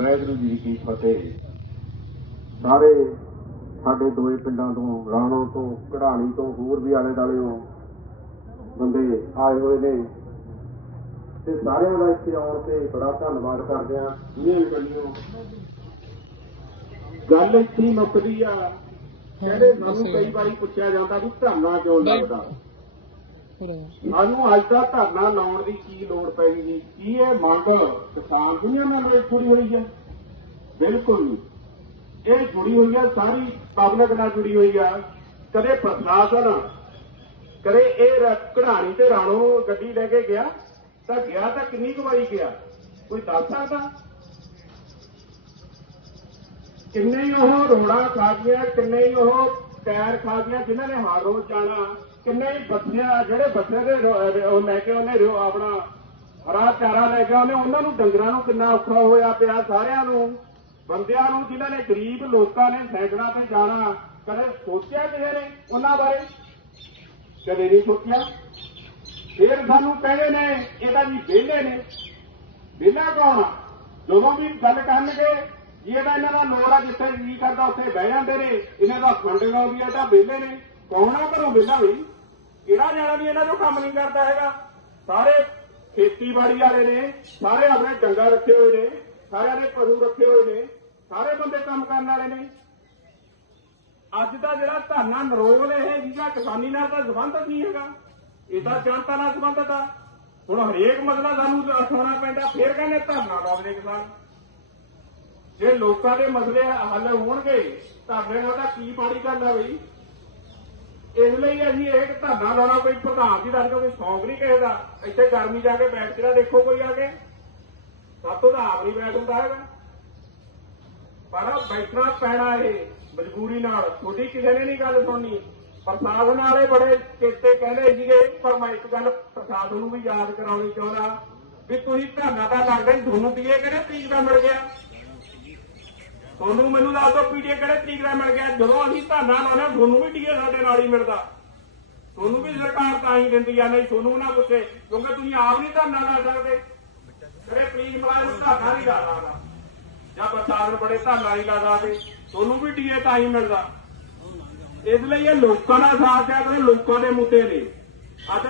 ਵਾਹਿਗੁਰੂ ਜੀ ਕੀ ਫਤਿਹ। ਸਾਰੇ ਸਾਡੇ ਦੋਏ ਪਿੰਡਾਂ ਤੋਂ ਰਾਣੋ ਤੋਂ ਕਢਾਣੀ ਤੋਂ ਹੋਰ ਵੀ ਆਲੇ ਦਾਲਿਓ ਬੰਦੇ ਆਏ ਹੋਏ ਨੇ। ਤੇ ਸਾਰਿਆਂ ਦਾ ਇੱਥੇ ਆਉਣ ਤੇ ਬੜਾ ਧੰਨਵਾਦ ਕਰਦੇ ਆ ਇਹ ਗੱਲਿਓ ਗੱਲ ਇੱਥੇ ਮੁੱਕਦੀ ਆ। ਕਹਿੰਦੇ ਸਾਨੂੰ ਕਈ ਵਾਰੀ ਪੁੱਛਿਆ ਜਾਂਦਾ ਵੀ ਧਰਨਾ ਕਿਉਂ ਲੱਗਦਾ? ਸਾਨੂੰ ਅੱਜ ਦਾ ਧਰਨਾ ਲਾਉਣ ਦੀ ਕੀ ਲੋੜ ਪੈ ਗਈ ਕੀ ਇਹ ਮੰਗ ਕਿਸਾਨ ਦੁਨੀਆ ਨਾਲ ਜੁੜੀ ਹੋਈ ਹੈ? ਬਿਲਕੁਲ ਨਹੀਂ। ਇਹ ਜੁੜੀ ਹੋਈ ਹੈ, ਸਾਰੀ ਪਬਲਿਕ ਨਾਲ ਜੁੜੀ ਹੋਈ ਆ। ਕਦੇ ਪ੍ਰਸ਼ਾਸਨ, ਕਦੇ ਇਹ ਰ- ਕਢਾਣੀ ਤੇ ਰਾਣੋ ਨੂੰ ਗੱਡੀ ਲੈ ਕੇ ਗਿਆ, ਤਾਂ ਗਿਆ ਤਾਂ ਕਿੰਨੀ ਕੁ ਵਾਰੀ ਗਿਆ? ਕੋਈ ਦੱਸ ਸਕਦਾ? ਕਿੰਨੇ ਉਹ ਰੋੜਾ ਖਾ ਗਿਆ ਕਿੰਨੇ ਉਹ ਟਾਇਰ ਖਾ ਗਿਆ ਜਿਨ੍ਹਾਂ ਨੇ ਹਾਰ ਰੋਜ਼ ਜਾਣਾ, ਕਿੰਨੇ ਹੀ ਬੱਚਿਆਂ, ਜਿਹੜੇ ਬੱਚੇ ਦੇ ਉਹ ਲੈ ਕੇ ਉਹਨੇ ਰੋ- ਆਪਣਾ ਹਰਾ ਚਾਰਾ ਲੈ ਕੇ ਉਹਨੇ ਉਹਨਾਂ ਨੂੰ ਡੰਗਰਾਂ ਨੂੰ ਕਿੰਨਾ ਔਖਾ ਹੋਇਆ ਪਿਆ ਸਾਰਿਆਂ ਨੂੰ। ਬੰਦਿਆਂ ਨੂੰ ਜਿਨ੍ਹਾਂ ਨੇ ਗਰੀਬ ਲੋਕਾਂ ਨੇ ਸੈਂਕੜਾਂ ਤੇ ਜਾਣਾ, ਕਦੇ ਸੋਚਿਆ ਕਿਸੇ ਨੇ ਉਹਨਾਂ ਬਾਰੇ? ਕਦੇ ਨਹੀਂ ਸੋਚਿਆ? ਫਿਰ ਸਾਨੂੰ ਕਹਿੰਦੇ ਨੇ, ਇਹਦਾ ਜੀ ਵਿਹਲੇ ਨੇ। ਵਿਹਲਾ ਕੌਣ ਆ? ਜਦੋਂ ਵੀ ਗੱਲ ਕਰਨਗੇ ਜਿਹੜਾ ਇਹਨਾਂ ਦਾ ਲੋੜ ਆ, ਜਿੱਥੇ ਜੀ ਕਰਦਾ, ਉੱਥੇ ਬਹਿ ਜਾਂਦੇ ਨੇ। ਇਹਨਾਂ ਦਾ ਫੰਡਿੰਗ ਆਉਂਦੀ ਆ ਤਾਂ ਵਿਹਲੇ ਨੇ। ਕੌਣ ਆ ਘਰੋਂ ਵਿਹਲਾ ਵੀ ਕਿਹੜਾ ਜਾਣਾ ਵੀ ਇਹਨਾਂ ਨੂੰ ਕੰਮ ਨਹੀਂ ਕਰਦਾ ਹੈਗਾ? ਸਾਰੇ ਖੇਤੀਬਾੜੀ ਵਾਲੇ ਨੇ, ਸਾਰੇ ਆਪਣੇ ਡੰਗਰ ਰੱਖੇ ਹੋਏ ਨੇ, ਸਾਰਿਆਂ ਨੇ ਪਸ਼ੂ ਰੱਖੇ ਹੋਏ ਨੇ, ਸਾਰੇ ਬੰਦੇ ਕੰਮ ਕਰਨ ਵਾਲੇ ਨੇ। ਅੱਜ ਦਾ ਜਿਹੜਾ ਧਰਨਾ ਨਰੋਗ ਨੇ, ਇਹ ਜਿਹਦਾ ਕਿਸਾਨੀ ਨਾਲ ਤਾਂ ਸੰਬੰਧਤ ਨਹੀਂ ਹੈਗਾ। ਇਹ ਤਾਂ ਜਨਤਾ ਨਾਲ ਸੰਬੰਧਤ ਆ। ਹੁਣ ਹਰੇਕ ਮਸਲਾ ਸਾਨੂੰ ਉਠਾਉਣਾ ਪੈਂਦਾ, ਫੇਰ ਕਹਿੰਦੇ ਧਰਨਾ ਲਾਉਂਦੇ ਕਿਸਾਨ। ਜੇ ਲੋਕਾਂ ਦੇ ਮਸਲੇ ਹੱਲ ਹੋਣਗੇ ਧਰਨੇ ਨਾਲ ਤਾਂ ਕੀ ਮਾੜੀ ਗੱਲ ਆ ਬਈ? ਇਸ ਲਈ ਅਸੀਂ ਇਹ ਧਰਨਾ ਲਾਉਣਾ ਕੋਈ ਪ੍ਰਧਾਨ ਦੀ ਗੱਲ ਕੋਈ ਸ਼ੌਂਕ ਨਹੀਂ ਕਿਸੇ ਦਾ। ਇੱਥੇ ਗਰਮੀ ਜਾ ਕੇ ਬੈਠ ਕੇ ਦੇਖੋ ਕੋਈ ਆ ਕੇ। ਸਾਤੋਂ ਤਾਂ ਆਪ ਨਹੀਂ ਬੈਠ ਹੁੰਦਾ ਹੈਗਾ। ਪਰ ਬੈਠਣਾ ਪੈਣਾ ਇਹ ਮਜਬੂਰੀ ਨਾਲ। ਤੁਹਾਡੀ ਕਿਸੇ ਨੇ ਨਹੀਂ ਗੱਲ ਸੁਣਨੀ। ਪ੍ਰਸ਼ਾਸਨ ਵਾਲੇ ਬੜੇ ਚੇਤੇ ਕਹਿੰਦੇ ਸੀਗੇ ਪਰ ਮੈਂ ਇੱਕ ਗੱਲ ਪ੍ਰਸ਼ਾਸਨ ਨੂੰ ਵੀ ਯਾਦ ਕਰਾਉਣੀ ਚਾਹੁੰਦਾ ਵੀ ਤੁਸੀਂ ਧਰਨਾ ਦਾ ਲੱਗਦਾ ਨੀ, ਤੁਹਾਨੂੰ ਪੀਏ ਕਿਹੜੇ ਤਰੀਕ ਦਾ ਮਿਲ ਗਿਆ। ਤੁਹਾਨੂੰ ਮੈਨੂੰ ਦੱਸ ਦਿਓ ਪੀਡੀਏ ਕਿਹੜੇ ਤਰੀਕ ਦਾ ਮਿਲ ਗਿਆ। ਜਦੋਂ ਅਸੀਂ ਧਰਨਾ ਲਾਉਂਦੇ ਤੁਹਾਨੂੰ ਵੀ ਡੀਏ ਸਾਡੇ ਨਾਲ ਹੀ ਮਿਲਦਾ। ਤੁਹਾਨੂੰ ਵੀ ਸਰਕਾਰ ਤਾਂ ਹੀ ਦਿੰਦੀ ਆ, ਨਹੀਂ ਤੁਹਾਨੂੰ ਨਾ ਪੁੱਛੇ, ਕਿਉਂਕਿ ਤੁਸੀਂ ਆਪ ਨਹੀਂ ਧਰਨਾ ਲਾ ਸਕਦੇ। ਕਰੇ ਪਲੀਜ਼ ਮਲਾਜ਼ਮ ਧਰਨਾ ਨਹੀਂ ਲਾ ਸਕਦਾ ਜਾਂ ਪ੍ਰਸ਼ਾਸਨ ਬੜੇ ਧਰਨਾ ਨਹੀਂ ਲਾ ਸਕਦੇ ਤੁਹਾਨੂੰ ਵੀ ਡੀਏ ਤਾਂ ਹੀ ਮਿਲਦਾ। ਇਸ ਲਈ ਇਹ ਲੋਕਾਂ ਦਾ ਸਾਥ ਹੈ ਕਿ ਲੋਕਾਂ ਦੇ ਮੁੱਦੇ ਨੇ। ਅੱਜ